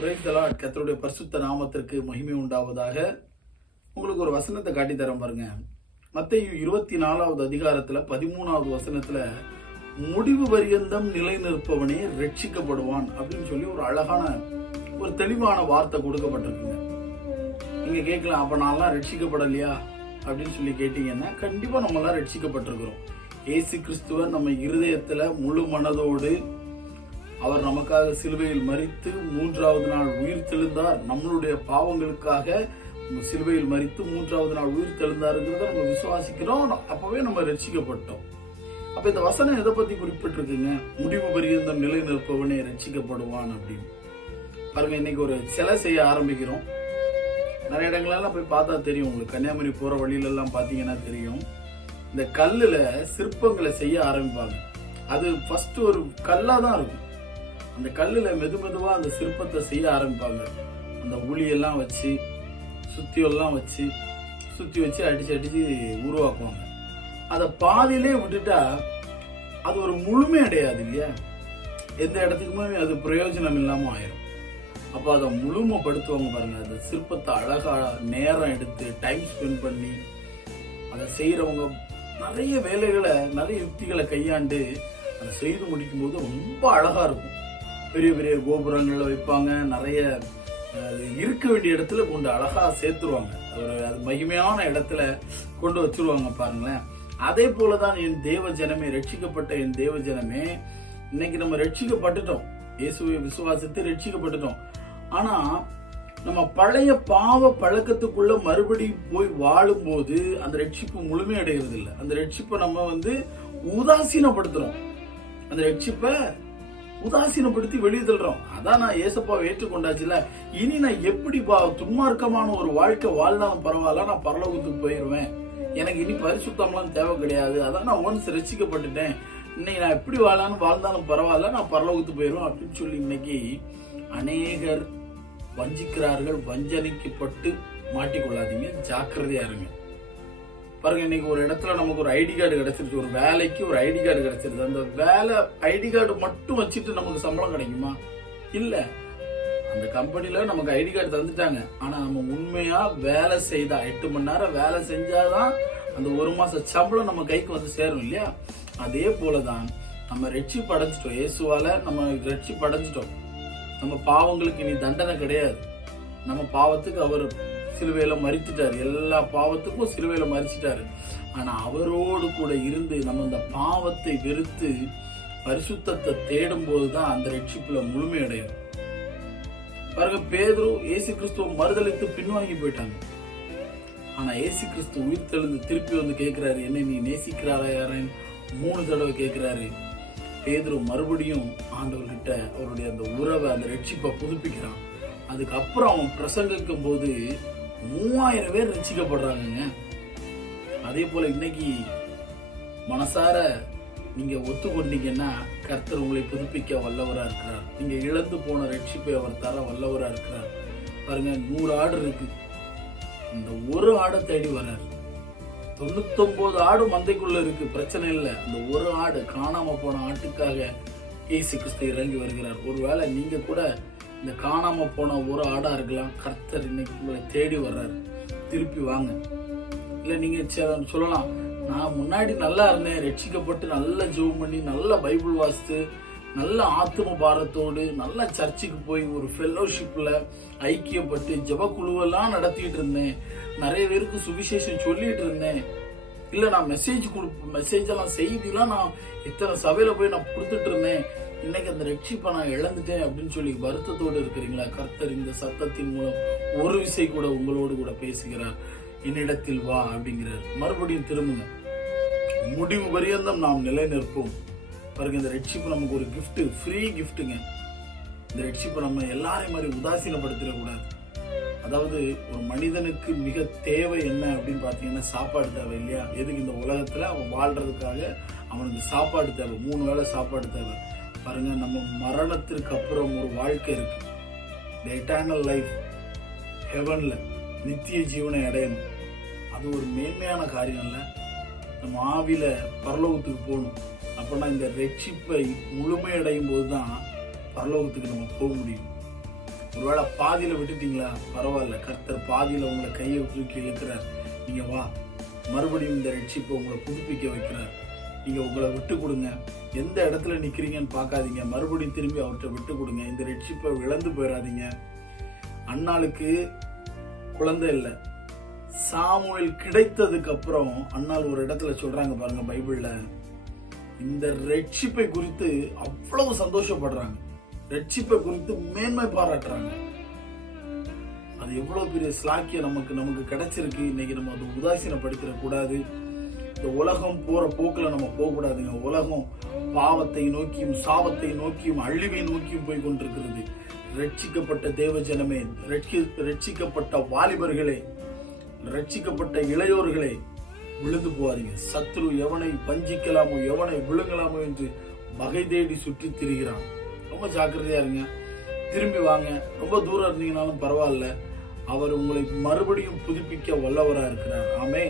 Praise the Lord கத்தருடைய பரிசுத்த நாமத்திற்கு மகிமை உண்டாவதாக உங்களுக்கு ஒரு வசனத்தை காட்டி தரேன் பாருங்க. மத்தேயு இருபத்தி நாலாவது அதிகாரத்துல பதிமூணாவது வசனத்துல முடிவு பரியந்தம் நிலை நிற்பவனே ரட்சிக்கப்படுவான் அப்படின்னு சொல்லி ஒரு அழகான ஒரு தெளிவான வார்த்தை கொடுக்கப்பட்டிருக்குங்க. நீங்க கேட்கலாம் அப்ப நான்லாம் ரட்சிக்கப்படலையா அப்படின்னு சொல்லி கேட்டீங்கன்னா கண்டிப்பா நம்மளாம் ரட்சிக்கப்பட்டிருக்கிறோம் ஏசு கிறிஸ்துவ நம்ம இருதயத்துல முழு மனதோடு அவர் நமக்காக சிலுவையில் மறித்து மூன்றாவது நாள் உயிர் தெழுந்தார். நம்மளுடைய பாவங்களுக்காக சிலுவையில் மறித்து மூன்றாவது நாள் உயிர் தெழுந்தாருங்கிறத நம்ம விசுவாசிக்கிறோம். அப்பவே நம்ம ரட்சிக்கப்பட்டோம். அப்ப இந்த வசனம் எதை பத்தி குறிப்பிட்டிருக்குங்க? முடிவு பரியந்தம் நிலை நிற்பவனே ரட்சிக்கப்படுவான் அப்படின்னு. பாருங்க இன்னைக்கு ஒரு சிலை செய்ய ஆரம்பிக்கிறோம். நிறைய இடங்கள்லாம் போய் பார்த்தா தெரியும். உங்களுக்கு கன்னியாகுமரி போற வழியிலெல்லாம் பார்த்தீங்கன்னா தெரியும். இந்த கல்லுல சிற்பங்களை செய்ய ஆரம்பிப்பாங்க. அது ஃபர்ஸ்ட் ஒரு கல்லா தான் இருக்கும். அந்த கல்லில் மெது மெதுவாக அந்த சிற்பத்தை செய்ய ஆரம்பிப்பாங்க. அந்த உளியெல்லாம் வச்சு சுத்தியெல்லாம் வச்சு சுற்றி வச்சு அடித்து அடித்து உருவாக்குவாங்க. அதை பாதியிலே விட்டுட்டா அது ஒரு முழுமை அடையாது இல்லையா? எந்த இடத்துக்குமே அது பிரயோஜனம் இல்லாமல் ஆயிரும். அப்போ அதை முழுமைப்படுத்துவாங்க பாருங்கள் அந்த சிற்பத்தை அழகாக நேரம் எடுத்து டைம் ஸ்பெண்ட் பண்ணி அதை செய்கிறவங்க நிறைய வேலைகளை நிறைய யுக்திகளை கையாண்டு அதை செய்து முடிக்கும் போது ரொம்ப அழகாக இருக்கும். பெரிய பெரிய கோபுரங்களில் வைப்பாங்க. நிறைய இருக்க வேண்டிய இடத்துல கொண்டு அழகாக சேர்த்துருவாங்க. ஒரு அது மகிமையான இடத்துல கொண்டு வச்சிருவாங்க பாருங்களேன். அதே போலதான் என் தேவ ஜனமே ரட்சிக்கப்பட்ட என் தேவ ஜனமே இன்னைக்கு நம்ம ரட்சிக்கப்பட்டுட்டோம். இயேசுவை விசுவாசித்து ரட்சிக்கப்பட்டுட்டோம். ஆனால் நம்ம பழைய பாவ பழக்கத்துக்குள்ள மறுபடியும் போய் வாழும்போது அந்த ரட்சிப்பு முழுமையடைகிறது இல்லை அந்த ரட்சிப்பை நம்ம வந்து உதாசீனப்படுத்துறோம். அந்த ரட்சிப்பை உதாசீனப்படுத்தி வெளியே தள்ளுறோம். அதான் நான் ஏசப்பாவை ஏற்றுக்கொண்டாச்சுல. இனி நான் எப்படி பா துன்மார்க்கமான ஒரு வாழ்க்கை வாழ்ந்தாலும் பரவாயில்ல நான் பரலோகத்துக்கு போயிடுவேன் எனக்கு இனி பரிசுத்தம்லாம் தேவை கிடையாது. அதான் நான் ஒன்ஸ் ரசிக்கப்பட்டுட்டேன். இன்னைக்கு நான் எப்படி வாழான்னு வாழ்ந்தாலும் பரவாயில்ல நான் பரலோகத்துக்கு போயிடுவேன் அப்படின்னு சொல்லி இன்னைக்கு அநேகர் வஞ்சிக்கிறார்கள் வஞ்சனைக்கப்பட்டு மாட்டிக்கொள்ளாதீங்க ஜாக்கிரதையா இருங்க. பாருங்க இன்னைக்கு ஒரு இடத்துல நமக்கு ஒரு ஐடி கார்டு கிடைச்சிருச்சு. ஒரு வேலைக்கு ஒரு ஐடி கார்டு கிடைச்சிருச்சு. அந்த வேலை ஐடி கார்டு மட்டும் வச்சுட்டு நமக்கு சம்பளம் கிடைக்குமா? இல்ல. அந்த கம்பெனில நமக்கு ஐடி கார்டு தந்துட்டாங்க. ஆனா நம்ம உண்மையா வேலை செய்தா எட்டு மணி நேரம் வேலை செஞ்சாதான் அந்த ஒரு மாத சம்பளம் நம்ம கைக்கு வந்து சேரும் இல்லையா? அதே போலதான் நம்ம ரெட்சி படைஞ்சிட்டோம் இயேசுவால நம்ம ரெட்சி படைஞ்சிட்டோம் நம்ம பாவங்களுக்கு இனி தண்டனை கிடையாது. நம்ம பாவத்துக்கு அவர் சிலுவையில மறித்துட்டார். எல்லா பாவத்துக்கும் சிலுவையில் மறிச்சிட்டாரு. ஆனா அவரோடு கூட இருந்து நம்ம அந்த பாவத்தை வெறுத்து பரிசுத்தத்தை தேடும் போதுதான் அந்த ரட்சிப்புல முழுமையடையும் பாருங்க பேதரும் ஏசு கிறிஸ்துவ மறுதளித்து பின்வாங்கி போயிட்டாங்க. ஆனா ஏசு கிறிஸ்து உயிர் தெழுந்து திருப்பி வந்து கேட்கிறாரு என்ன நீ நேசிக்கிறாரா யாரன்? மூணு தடவை கேட்கிறாரு பேதுரு மறுபடியும் ஆண்டவர்கிட்ட அவருடைய அந்த உறவை அந்த ரட்சிப்பை புதுப்பிக்கிறான். அதுக்கப்புறம் அவன் பிரசங்கிக்கும் போது மூவாயிரம் பேர் ரசிக்கப்படுறாங்கங்க. அதே போல இன்னைக்கு மனசார நீங்க ஒத்துக்கொண்டீங்கன்னா கர்த்தர் உங்களை புதுப்பிக்க வல்லவரா இருக்கிறார். நீங்க இழந்து போன ரட்சிப்பை அவர் தர வல்லவரா இருக்கிறார். பாருங்க நூறு ஆடு இருக்கு. இந்த ஒரு ஆடை தேடி வர்றாரு. தொண்ணூத்தொன்பது ஆடு மந்தைக்குள்ள இருக்கு. பிரச்சனை இல்லை. அந்த ஒரு ஆடு காணாம போன ஆட்டுக்காக ஏசு கிறிஸ்து இறங்கி வருகிறார். ஒருவேளை நீங்க கூட இந்த காணாம போன ஒரு ஆடா இருக்கலாம் கர்த்தர் இன்னைக்கு உங்களை தேடி வர்றாரு. திருப்பி வாங்க. இல்ல நீங்க சொல்லலாம். நான் முன்னாடி நல்லா இருந்தேன். ரட்சிக்கப்பட்டு நல்லா ஜெபம் பண்ணி நல்ல பைபிள் வாசித்து நல்ல ஆத்தும பாரத்தோடு நல்ல சர்ச்சுக்கு போய் ஒரு ஃபெல்லோஷிப்பில் ஐக்கியப்பட்டு ஜெப குழுவெல்லாம் நடத்திட்டு இருந்தேன். நிறைய பேருக்கு சுவிசேஷம் சொல்லிட்டு இருந்தேன். இல்லை நான் மெசேஜ் கொடு மெசேஜ் எல்லாம் செய்திலாம் நான் இத்தனை சபையில் போய் நான் கொடுத்துட்டு இருந்தேன். அந்த ரட்சிப்பை நான் இழந்துட்டேன் அப்படின்னு சொல்லி வருத்தத்தோடு இருக்கிறீங்களா? கர்த்தர் இந்த சத்தத்தின் மூலம் ஒரு விசை கூட உங்களோடு கூட பேசுகிறார். என்னிடத்தில் வா அப்படிங்கிறார். மறுபடியும் திரும்புங்க. முடிவு பரியந்தம் நாம் நிலை நிற்போம் பாருங்க இந்த ரட்சிப்பு நமக்கு ஒரு கிஃப்ட் ஃப்ரீ கிஃப்ட்டுங்க இந்த ரட்சிப்பை நம்ம எல்லாரையும் மாதிரி உதாசீனப்படுத்திடக்கூடாது. அதாவது ஒரு மனிதனுக்கு மிக தேவை என்ன அப்படின்னு பார்த்தீங்கன்னா சாப்பாடு தேவை இல்லையா? எதுக்கு இந்த உலகத்தில் அவன் வாழ்கிறதுக்காக அவனுக்கு சாப்பாடு தேவை? மூணு வேளை சாப்பாடு தேவை. பாருங்க நம்ம மரணத்திற்கு அப்புறம் ஒரு வாழ்க்கை இருக்கு. த எட்டர்னல் லைஃப் ஹெவனில் நித்திய ஜீவனை அடையணும். அது ஒரு மேன்மையான காரியம் இல்லை. நம்ம ஆவியில் பரலோகத்துக்கு போகணும். அப்படின்னா இந்த ரட்சிப்பை முழுமையடையும் போது தான் பரலோகத்துக்கு நம்ம போக முடியும். ஒருவேளை பாதியில் விட்டுட்டீங்களா? பரவாயில்ல. கர்த்தர் பாதியில் உங்களை கையை தூக்கி இழுக்கிறார். நீங்கள் வா. மறுபடியும் இந்த ரட்சிப்பை உங்களை புதுப்பிக்க வைக்கிறார். நீங்கள் உங்களை விட்டு கொடுங்க. எந்த இடத்துல நிற்கிறீங்கன்னு பார்க்காதீங்க. மறுபடியும் திரும்பி அவர்கிட்ட விட்டு கொடுங்க. இந்த ரட்சிப்பை இழந்து போயிடாதீங்க அண்ணாளுக்கு குழந்தை இல்லை. சாமுவேல் கிடைத்ததுக்கு அப்புறம் அண்ணாள் ஒரு இடத்துல சொல்றாங்க பாருங்க பைபிள்ல. இந்த ரட்சிப்பை குறித்து அவ்வளவு சந்தோஷப்படுறாங்க. ரட்சிப்பை குறித்து மேன்மை பாராட்டுறாங்க. அது எவ்வளவு பெரிய ஸ்லாக்கிய நமக்கு நமக்கு கிடைச்சிருக்கு. இன்னைக்கு நம்ம அதை உதாசீனப்படுத்திடக்கூடாது. கூடாது இந்த உலகம் போற போக்குல நம்ம போக கூடாதுங்க உலகம் பாவத்தை நோக்கியும் சாபத்தை நோக்கியும் அழிவை நோக்கியும் போய் கொண்டிருக்கிறது. ரட்சிக்கப்பட்ட தேவ ஜனமே ரட்சிக்கப்பட்ட வாலிபர்களே ரட்சிக்கப்பட்ட இளையோர்களே விழுந்து போவாதீங்க சத்ரு எவனை பஞ்சிக்கலாமோ எவனை விழுங்கலாமோ என்று வகை தேடி சுற்றி திரிகிறான். ரொம்ப ஜாக்கிரதையா இருங்க. திரும்பி வாங்க. ரொம்ப தூரம் இருந்தீங்கனாலும் பரவாயில்ல. அவர் உங்களை மறுபடியும் புதுப்பிக்க வல்லவராக இருக்கிறார். ஆமே